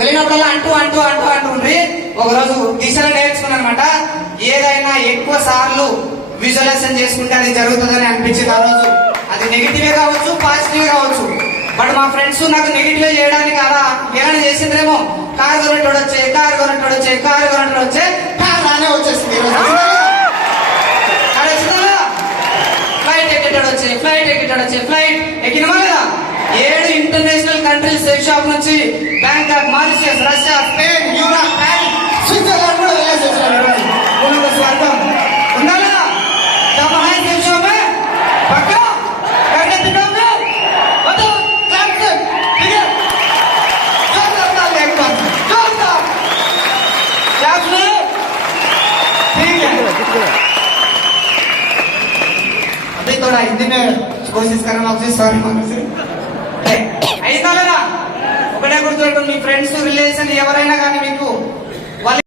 వెళ్ళినప్పుడల్లా అంటూ అంటూ అంటూ అంటుండ్రి. ఒకరోజు దిశలో నేర్చుకున్నాను అనమాట. ఏదైనా ఎక్కువ సార్లు విజువలైజేషన్ చేసుకుంటే అది జరుగుతుందని అనిపించింది ఆ రోజు. అది నెగిటివే కావచ్చు, పాజిటివే కావచ్చు. బట్ మా ఫ్రెండ్స్ నాకు నెగిటివ్ చేయడానికి అలా ఏమైనా చేసిండ్రేమో. కారు కొనటోడు వచ్చే, కారు కొనటోడు వచ్చే, కారు కొనటోడు వచ్చే, కారు రానే వచ్చేసింది. ఫ్లైట్ ఎక్కేటాడు వచ్చే, ఫ్లైట్ ఎక్కేటాడు వచ్చే, ఫ్లైట్ ఎక్కినమా లేదా? 7 ఇంటర్నేషనల్ కంట్రీస్ సెల్ షాప్ నుంచి Bangkok, Mauritius, Russia, Spain, Europe, Paris, Switzerland కూడా వెళ్ళేసి వచ్చాను. స్వర్గం ఉండాలా? సెల్ షాప్ పక్క थोड़ा हिंदी में कोशिश करना आपसे सॉरी मानो से అయినా లేదా ఒకటే గుర్తుపెట్టు మీ ఫ్రెండ్స్ రిలేషన్ ఎవరైనా కానీ మీకు